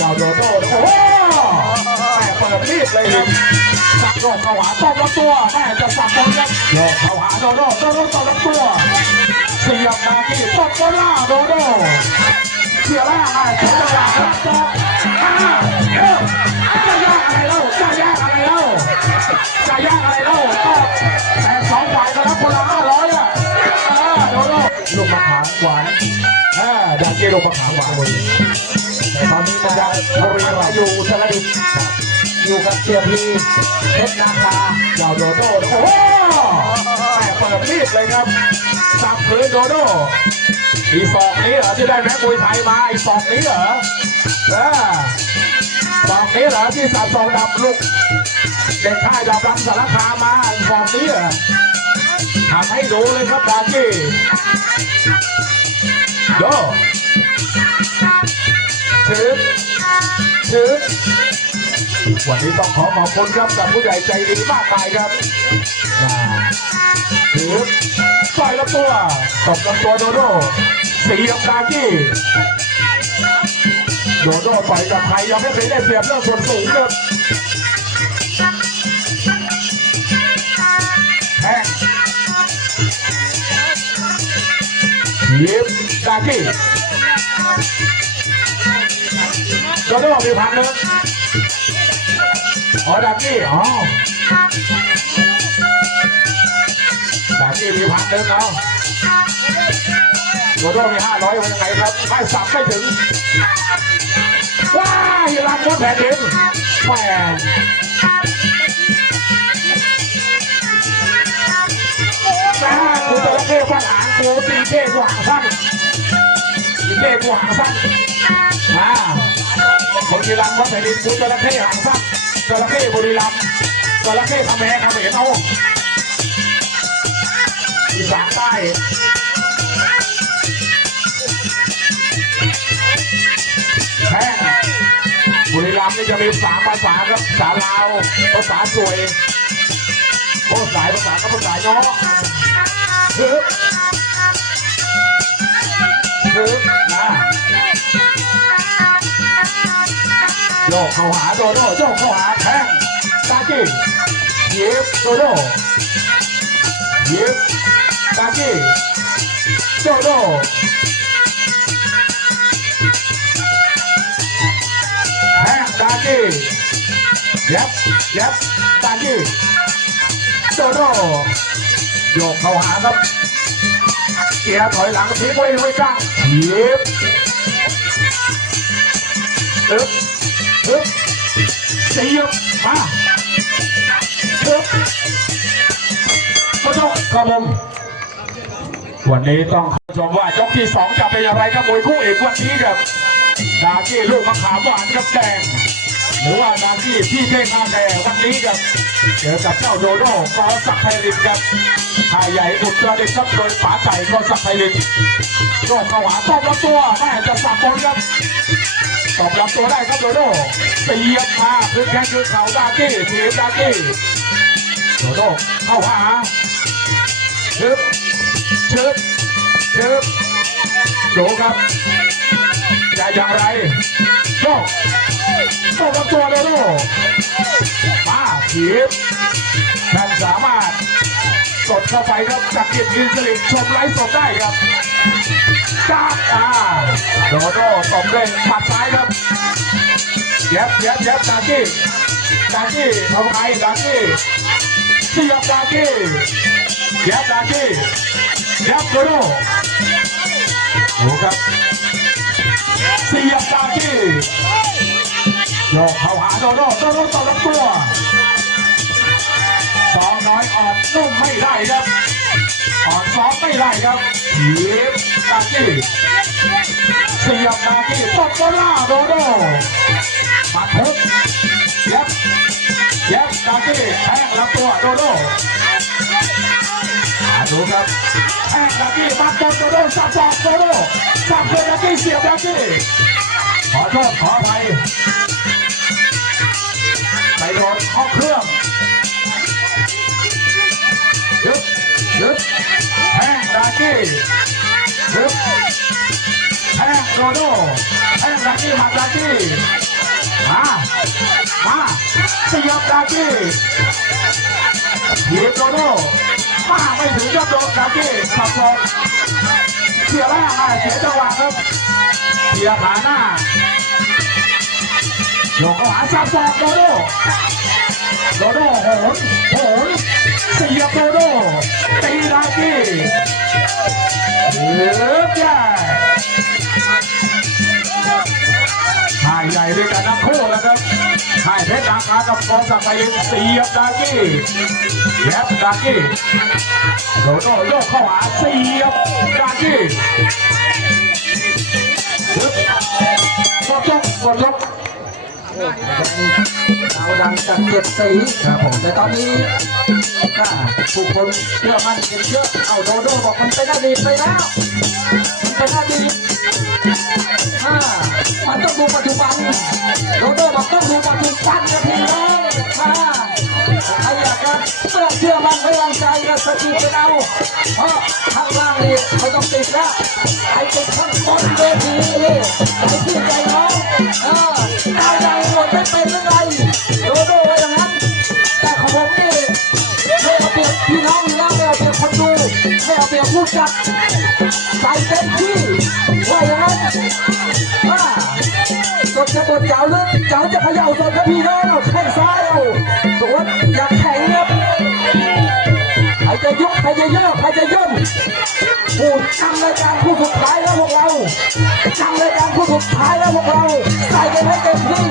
ยาวโดโดโอ้โหแม่เปิดมีดเลยครับโยกเข้าหาต้อมลำตัวแม่จะสับบนครับโยกเข้าหาโดโดโดโดต่อลำตัวเสียบนาที่ตบบนล่าโดโดเสียล่างไอ้เสียล่างครับต่ออ่าเอ้าจะยากอะไรเล่าจะยากอะไรเล่าจะยากอะไรเล่าก็แต่สองฝ่ายก็รับคนละห้าร้อยอะโดโดลูกมะขามหวานอ่าดังเกลูกมะขามหวาน แต่ตอนนี้นะครับบริเวณอยู่อุตรดิตถ์อยู่กับเชียร์พีเพชรนาคายาวโดโดโอ้โหแม่เปิดมีดเลยครับสับคืนโดโดอีสองนี้เหรอที่ได้แม็กมวยไทยมาอีสองนี้เหรอเออสองนี้เหรอที่สับสองดับลูกเด็กค่ายดับรังสารคามมาอีสองนี้เหรอทำให้ดูเลยครับดากี้โยถึง ถึงวันนี้ต้องขอขอบคุณครับกับผู้ใหญ่ใจดีมากมายครับถือต่อยลำตัวตบลำตัวโดโดสีกับดากี้โดโดต่อยกับใครยังไม่เคยได้เปรียบเรื่องส่วนสูงครับแทงยิบดากี้ โดโดมีพันหนึ่งอ๋อดักกี้อ๋อดักกี้มีพันหนึ่งเอาโดโดมีห้าร้อยเป็นยังไงครับไม่สับไม่ถึง ว้ายรังบนแผ่นดินแหมนะคือจระเข้ฟันหางกูตีเท่กว่าสั้น เท่กว่างสั้นมาคนที่รังวัดแผ่นดินกูจระเข้หางสั้นจระเข้บุรีรัมย์จระเข้ทำแม่ทำเหม็นเอาอีสานใต้แพงบุรีรัมย์นี่จะมีสามภาษาครับภาษาลาวภาษาสวยภาษาภาษาก็ภาษาย้อฮึบฮึ โยกเข้าหาโดโดโยกเข้าหาแทงตากี้เย็บโดโดเย็บตากี้โดโดแทงตากี้เย็บเย็บตากี้โดโดโยกเข้าหาครับเกียร์ถอยหลังทิ้งไว้ไว้กลางเย็บตึ๊บ ฮึบเสียบมาฮึบก็ต้องกระบมวันนี้ต้องชมว่ายกที่สองจะเป็นอะไรครับมวยคู่เอกวันนี้ครับดากี้ลูกมะขามหวานกับแดงหรือว่าดากี้พี่เท่งอาแดงวันนี้ครับเจอกับเจ้าโดโดกอสักไพรินครับชายใหญ่อุตรดิตถ์ครับโดยป๋าไก่กอสักไพรินโดนข้าต้อมลำตัวแม่จะสับบนครับ ตอบรับตัวได้ครับโดโดเสียบมาคือแข้งคือเข่าดากี้เสีดากี้โดโดเข้าหาชึบชึบชึบโดครับจะอย่างไรโยกตบรับตัวโดโดมาเสียบท่านสามารถกดเข้าไปครับจากเกียรติยืนสลิดชมไลฟ์สดได้ครับ จับอ่าโดโดตบด้วยหมัดซ้ายครับเย็บเย็บเย็บดากี้ดากี้ทำไงดากี้เสียบดากี้เย็บดากี้เย็บโดโดดูครับเสียบดากี้โยกเข้าหาโดโดโดโดต่อลำตัวสองน้อยออกนุ่มไม่ได้ครับ ออนซ้อมไม่ได้ครับเย็บดากี้เสียบดากี้ตบบนล่าโดโดมาทึบเย็บเย็บดากี้แทงลำตัวโดโดมาดูครับแทงดากี้มาตบโดโดสับสอกโดโดสับเพื่อดากี้เสียบดากี้ขอโทษขออภัยไปโดนข้อเครื่อง สียบดากี้ทีมโดโดมาไม่ถึงยอดโดนดากี้ขับลงเสียล่างมาเสียจังหวะครับเสียขาหน้าโยกเข้าหาซับซอกโดโดโด หายเพชรดังคากับกองสักไพลินเสียบดากี้แยบดากี้โดโดโยกเข้าหาเสียบดากี้ปึ๊บหมดยกหมดยกาวดังจากเจ็ดสีครับผมแต่ตอนนี้ก็ผู้คนเชื่อมั่นกันเยอะเอาโดโดบอกมันเป็นอดีตไปแล้วมันเป็นอดีตอ่ามันต้องดูปัจจุบันโดโดบอกต้องดูปัจจุบันนะพี่น้องอ่าใครอยากจะเชื่อเชื่อมั่นไว้วางใจก็สกิดไปเอาเพราะข้างล่างนี่ไม่ต้องติดแล้วไอ้ติดข้างบนเวทีนี่ไอ้ที่ใจน้องเออดาวดังหมด จัดใส่เต็มที่ว่าอย่างนั้นอ่าสดจะบดเจ้าลึกเจ้าจะเขย่าสดครับพี่น้องแข้งซ้ายเอาสวนอย่าแข็งครับใครจะยุบใครจะย่อใครจะย่นพูดจำรายการคู่สุดท้ายแล้วพวกเราจำรายการคู่สุดท้ายแล้วพวกเราใส่กันให้เต็มที่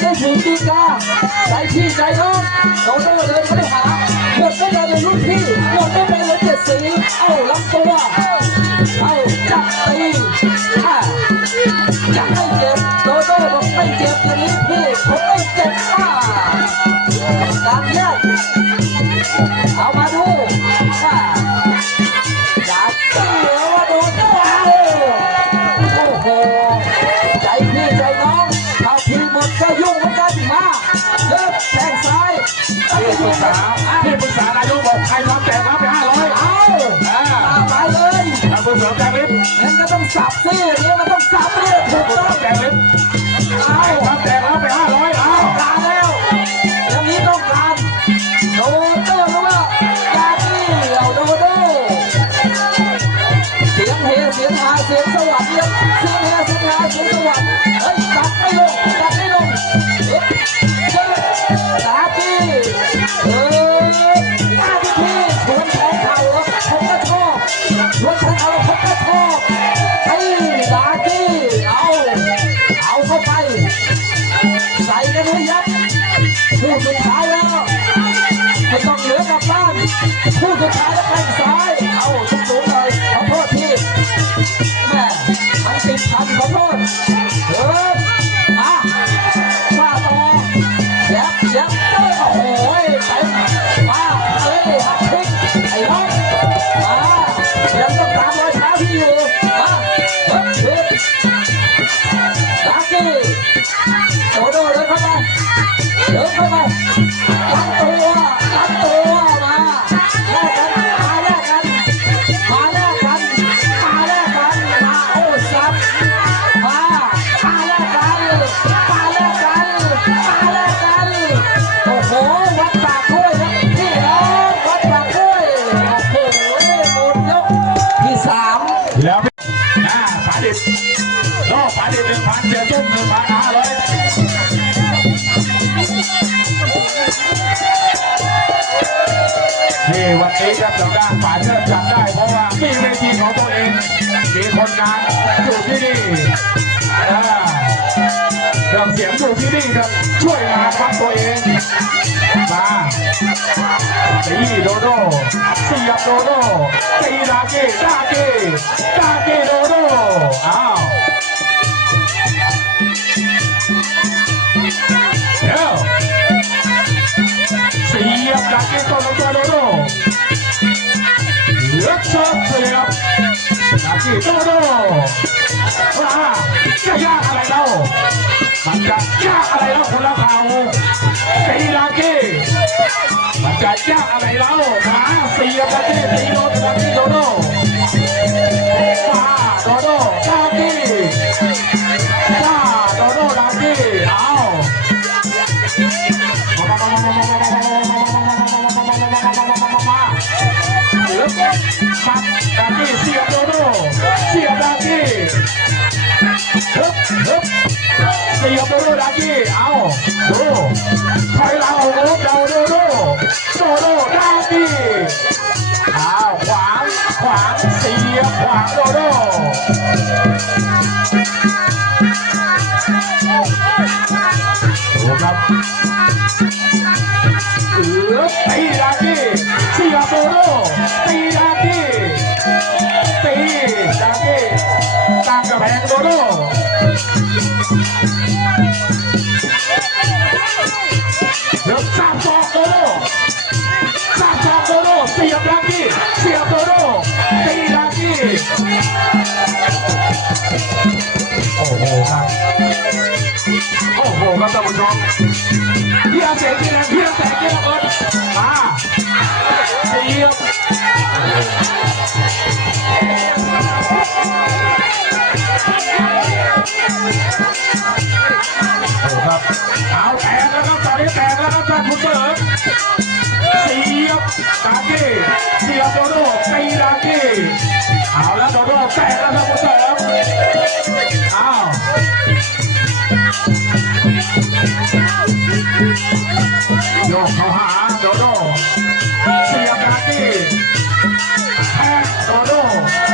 ได้ถึงดีกาใจพี่ใจน้องเราต้องเดินไปหาหมดไม่ได้เป็นรุ่นพี่หมดไม่ได้เป็นเจ็ดสี เอ้าลำตัว เอ้าจับตี ก็ต้อง ใส่กันให้ยับพูดสุดท้ายแล้ว โลกฝาดิบหนึ่งพันเจอตุ้มหนึ่งพันห้าร้อยที่วันนี้ครับทางด้านฝ่ายเชิดจัดได้เพราะว่ามีเวทีของตัวเองมีคนงานอยู่ที่นี่อ่าเครื่องเสียงอยู่ที่นี่ครับช่วยงานวัดตัวเองมาตีโดโดเสียบโดโดตีดาเกดาเกดาเกโดโด ¡Ah, sí, la la patria, sí, la patria, sí, la patria, sí, la la patria, sí, la patria, Siap lagi, siap dorong โอ้โหครับ โอ้โหครับท่านผู้ชมเพียงเสียงที่แรงเพียงแต่เกียร์เอิญมาเสียบโอ้ครับ เอาแตกแล้วครับตอนนี้แตกแล้วครับท่านผู้เสิร์ฟเสียบดากี้เสียบโดโดตีดากี้เอาแล้ว แตกแล้วท่านผู้เสิร์ฟอ้าวโยกเขาหาโดโดเสียบดากี้แทงโดโด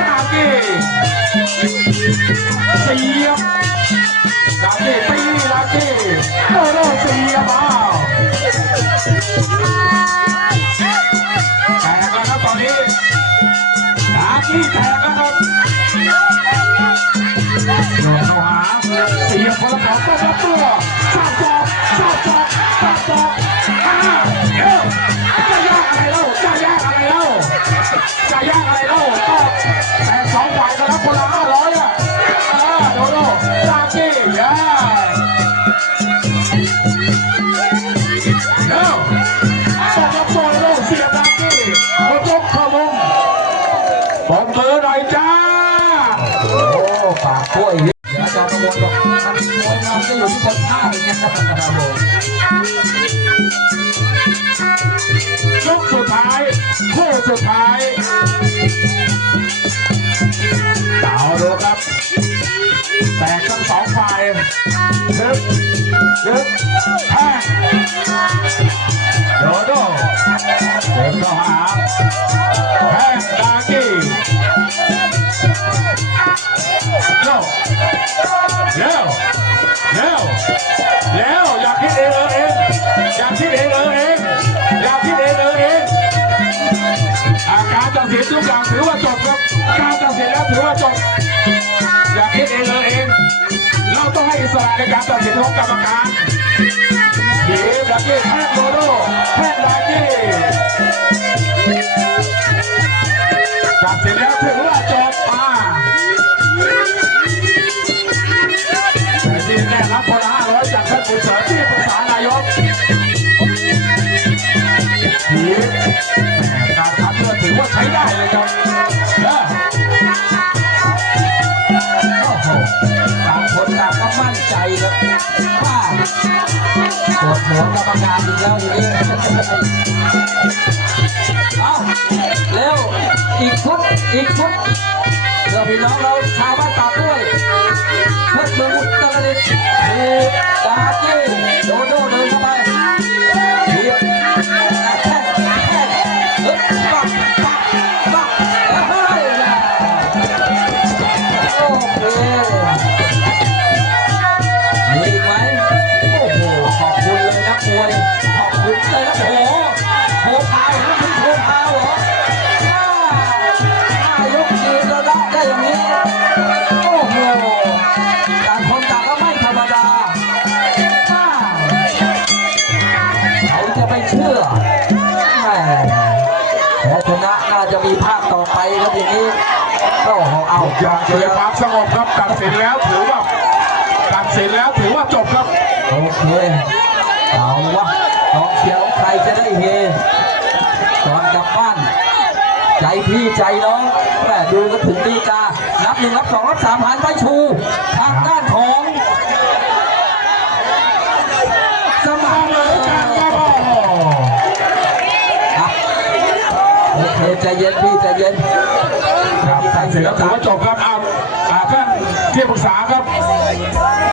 ดากี้เสียบดากี้ตีดากี้โดโดเสียบอ้าวแตกแล้วครับตอนนี้ดากี้แตก เสียบคนละสองตัวรับตัวสามสองสามสองสามสองห้าเอ้าจะยากอะไรเล่าจะยากอะไรเล่าจะยากอะไรเล่าก็แต่สองฝ่ายก็รับคนละห้าร้อยอะอ่าโดโดซากิเย้เอ้าบอกกับโดโดเสียบซากิโคตรขมุมบอกเบอร์หน่อยจ้าโอ้ปากกล้วย มวยงามจะอยู่ที่คนท่าอย่างเงี้ยครับผมสุดท้ายคู่สุดท้ายเอาดูครับแตกทั้งสองฝ่ายยึดยึดแทงโดโดเดินเข้าหา สินทุกอย่างถือว่าจบครับ การตัดสินแล้วถือว่าจบ อยากคิดเองเออเอง เราต้องให้อิสระในการตัดสินของกรรมการทีมดากี้แทงโดโดแปวดหัวกรรมการอีกแล้วทีนี้เอาเร็ว อีกฟุตอีกฟุตเดี๋ยวพี่น้องเราชาวบ้านตากด้วยพุทธเมืองอุตรดิตถ์ทีดาจี้โดโดเดินเข้าไป อย่างอยู่ในความสงบครับตัดสินแล้วถือว่าตัดสินแล้วถือว่าจบครับโอเคเอาวะกองเชียร์ของใครจะได้เฮก่อนกลับบ้าน ใจพี่ใจน้องแม่ดูกันถึงดีกานับหนึ่งนับสองนับสามหันไปชู ทางด้านของสมัครเลยอะโอเคใจเย็นพี่ใจเย็น เสร็จแล้วถือว่าจบครับอ่าอ่าท่านที่ปรึกษาครับ